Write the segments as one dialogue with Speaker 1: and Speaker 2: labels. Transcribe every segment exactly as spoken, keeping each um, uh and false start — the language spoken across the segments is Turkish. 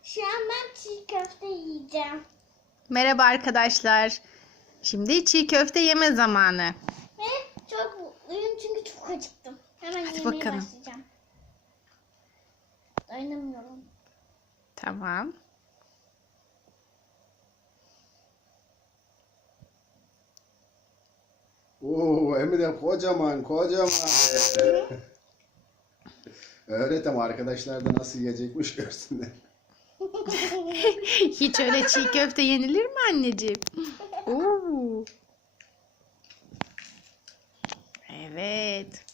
Speaker 1: Şu an ben çiğ köfte yiyeceğim.
Speaker 2: Merhaba arkadaşlar. Şimdi çiğ köfte yeme zamanı.
Speaker 1: Ve çok mutluyum çünkü çok acıktım. Hemen
Speaker 2: Hadi
Speaker 1: yemeye
Speaker 2: bakalım.
Speaker 1: başlayacağım. Dayanamıyorum.
Speaker 2: Tamam.
Speaker 3: Oo, hem de kocaman kocaman. Öğret ama arkadaşlar da nasıl yiyecekmiş görsünler.
Speaker 2: Hiç öyle çiğ köfte yenilir mi anneciğim? Oo. Evet.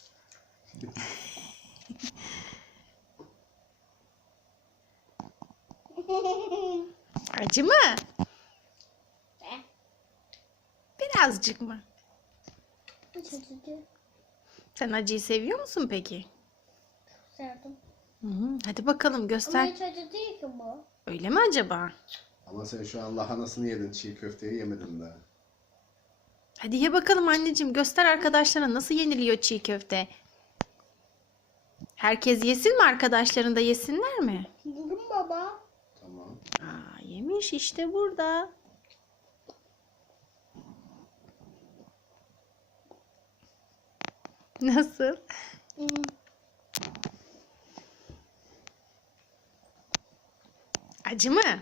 Speaker 2: Acı mı? Birazcık mı? Sen acıyı seviyor musun peki?
Speaker 1: Sevdim.
Speaker 2: Hı hı. Hadi bakalım
Speaker 1: Ama
Speaker 2: göster.
Speaker 1: hiç acı değil ki bu.
Speaker 2: Öyle mi acaba?
Speaker 3: Ama sen şu an lahanasını yedin, çiğ köfteyi yemedin daha.
Speaker 2: Hadi ye bakalım anneciğim. Göster arkadaşlara nasıl yeniliyor çiğ köfte. Herkes yesin mi? Arkadaşların da yesinler mi?
Speaker 1: Bugün baba.
Speaker 3: Tamam.
Speaker 2: Aa, yemiş işte burada. Nasıl?
Speaker 1: Hmm.
Speaker 2: Acı mı?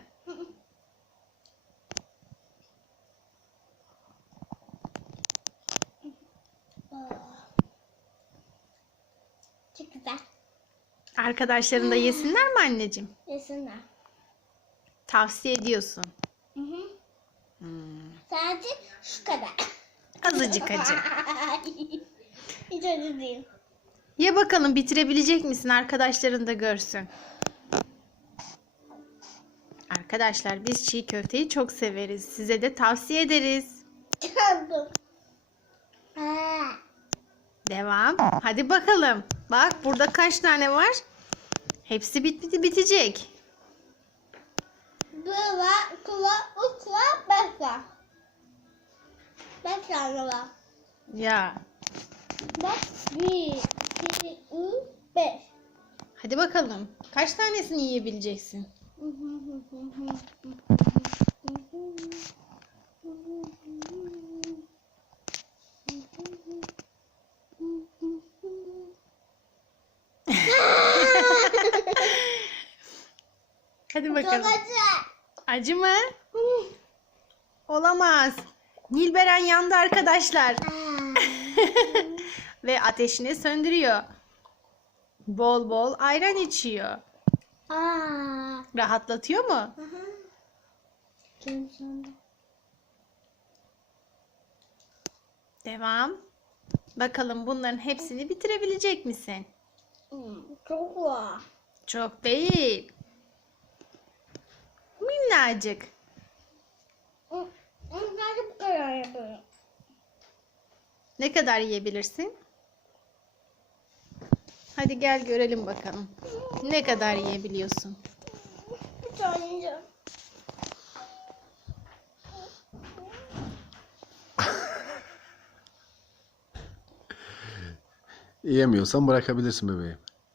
Speaker 1: Çok güzel.
Speaker 2: Arkadaşların da yesinler mi anneciğim?
Speaker 1: Yesinler.
Speaker 2: Tavsiye ediyorsun.
Speaker 1: Hı hı.
Speaker 2: Hmm,
Speaker 1: Sadece şu kadar.
Speaker 2: azıcık acı.
Speaker 1: Hiç acı değil.
Speaker 2: Ye bakalım bitirebilecek misin? Arkadaşların da görsün. Arkadaşlar biz çiğ köfteyi çok severiz. Size de tavsiye ederiz.
Speaker 1: Çaldım. Ha.
Speaker 2: Devam. Hadi bakalım. Bak burada kaç tane var? Hepsi bit bitecek.
Speaker 1: Kula, kula, ukla, bekla. Beş tane var.
Speaker 2: Ya.
Speaker 1: Bak, bir, iki, üç, beş.
Speaker 2: Hadi bakalım. Kaç tanesini yiyebileceksin? Hadi
Speaker 1: Çok
Speaker 2: bakalım.
Speaker 1: acı.
Speaker 2: Acı mı? Olamaz. Nilberen yandı arkadaşlar. Ve ateşini söndürüyor. Bol bol ayran içiyor.
Speaker 1: Aa.
Speaker 2: Rahatlatıyor mu?
Speaker 1: Kim sandı?
Speaker 2: Devam. Bakalım bunların hepsini bitirebilecek misin?
Speaker 1: Hmm, çok var.
Speaker 2: Çok değil. Minnacık.
Speaker 1: Hmm, sadece bu kadar yapıyorum.
Speaker 2: Ne kadar yiyebilirsin? Hadi gel görelim bakalım. Ne kadar yiyebiliyorsun?
Speaker 1: Bir tane yiyeceğim.
Speaker 3: Yiyemiyorsan bırakabilirsin bebeğim.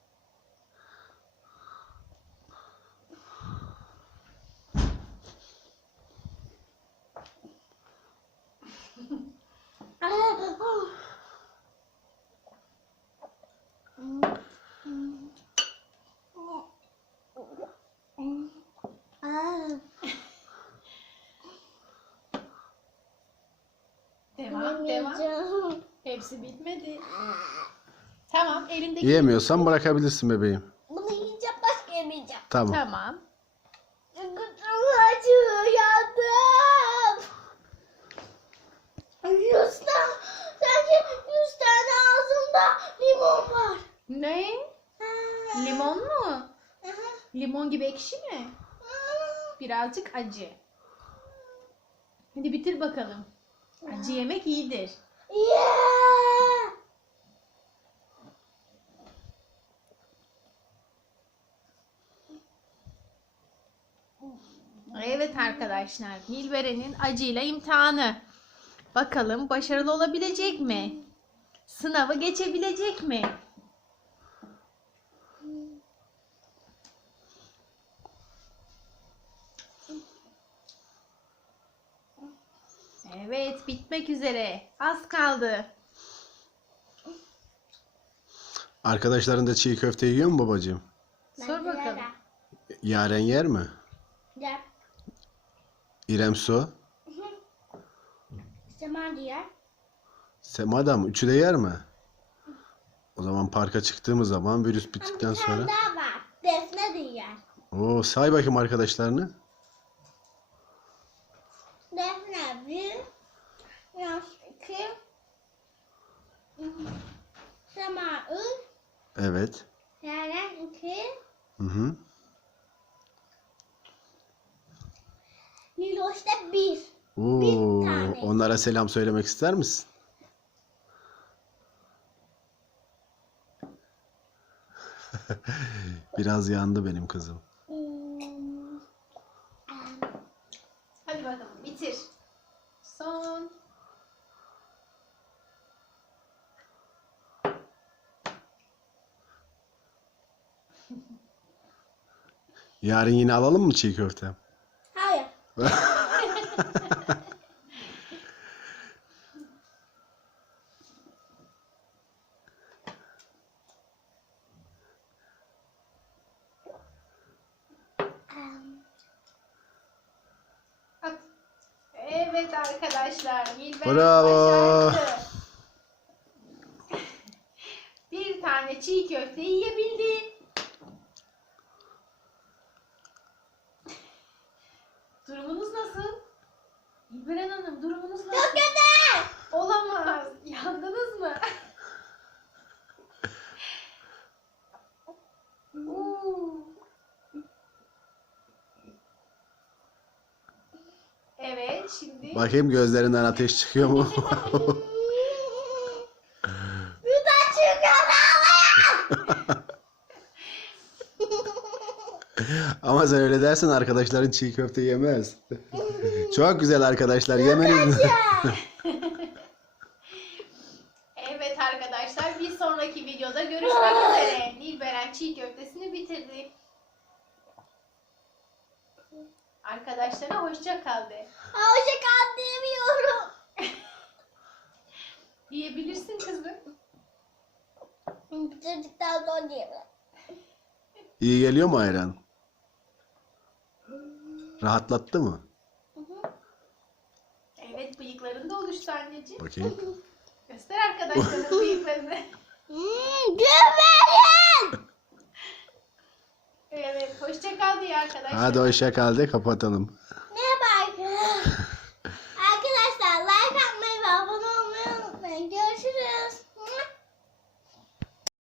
Speaker 1: Aa, ah. Hmm, hmm. Hmm. Aa. Yemeyeceğim.
Speaker 2: Hepsi bitmedi. Tamam elindeki.
Speaker 3: Yiyemiyorsan bırakabilirsin bebeğim.
Speaker 1: Bunu yiyeceğim, başka yemeyeceğim.
Speaker 3: Tamam.
Speaker 2: Tamam.
Speaker 1: Çünkü çok acı, yandım. Yüz tane, sanki yüz tane ağzımda limon var.
Speaker 2: Ne?
Speaker 1: Ha.
Speaker 2: Limon mu?
Speaker 1: Aha.
Speaker 2: Limon gibi ekşi mi?
Speaker 1: Aa.
Speaker 2: Birazcık acı. Hadi bitir bakalım. Acı yemek iyidir.
Speaker 1: Yeah.
Speaker 2: Evet arkadaşlar, Nilberen'in acıyla imtihanı. Bakalım başarılı olabilecek mi? Sınavı geçebilecek mi? Evet, bitmek üzere. Az kaldı.
Speaker 3: Arkadaşların da çiğ köfte yiyor mu babacığım?
Speaker 2: Sor bakalım.
Speaker 3: Yaren yer mi?
Speaker 1: Gel.
Speaker 3: İrem Su?
Speaker 1: Sema diyor.
Speaker 3: Sema da mı? Üçü de yer mi? O zaman parka çıktığımız zaman virüs
Speaker 1: Ama
Speaker 3: bittikten
Speaker 1: bir tane
Speaker 3: sonra.
Speaker 1: daha var. Defne diyor.
Speaker 3: Oo, say bakayım arkadaşlarını.
Speaker 1: Defne bir. Yaz iki. Sema üç.
Speaker 3: Evet.
Speaker 1: Yaren iki.
Speaker 3: Hı hı.
Speaker 1: Niloş da bir.
Speaker 3: Oo,
Speaker 1: Bir tane.
Speaker 3: onlara selam söylemek ister misin? Biraz yandı benim kızım.
Speaker 1: Hmm.
Speaker 2: Hadi bakalım, bitir. Son.
Speaker 3: Yarın yine alalım mı çiğ köfte?
Speaker 1: Hayır.
Speaker 2: At. Evet arkadaşlar, Nilber
Speaker 3: Bravo.
Speaker 2: başardı. Bir tane çiğ köfte yiyebildi. Durumunuz nasıl? İlberen Hanım, durumunuz nasıl?
Speaker 1: Çok kötü.
Speaker 2: Olamaz. Yandınız mı? Uuu. Evet, şimdi
Speaker 3: Bakayım gözlerinden ateş çıkıyor mu?
Speaker 1: Buradan çıkıyor.
Speaker 3: Ama sen öyle dersen arkadaşların çiğ köfte yemez. Çok güzel arkadaşlar, yemeniz.
Speaker 2: evet arkadaşlar, bir sonraki videoda görüşmek üzere. Nilberen çiğ köftesini bitirdi. Arkadaşlara hoşça kal de.
Speaker 1: Hoşça kal diyemiyorum.
Speaker 2: Diyebilirsin kızım.
Speaker 1: Bitirdikten sonra diyebilirim.
Speaker 3: İyi geliyor mu ayran? Rahatlattı mı?
Speaker 2: Evet, bıyıkların da oluştu anneciğim.
Speaker 3: Bakayım.
Speaker 2: Göster arkadaşların bıyıklarını.
Speaker 1: Hmm, güvenin.
Speaker 2: Evet, hoşça kal diye arkadaşlar.
Speaker 3: Hadi hoşça kal de kapatalım.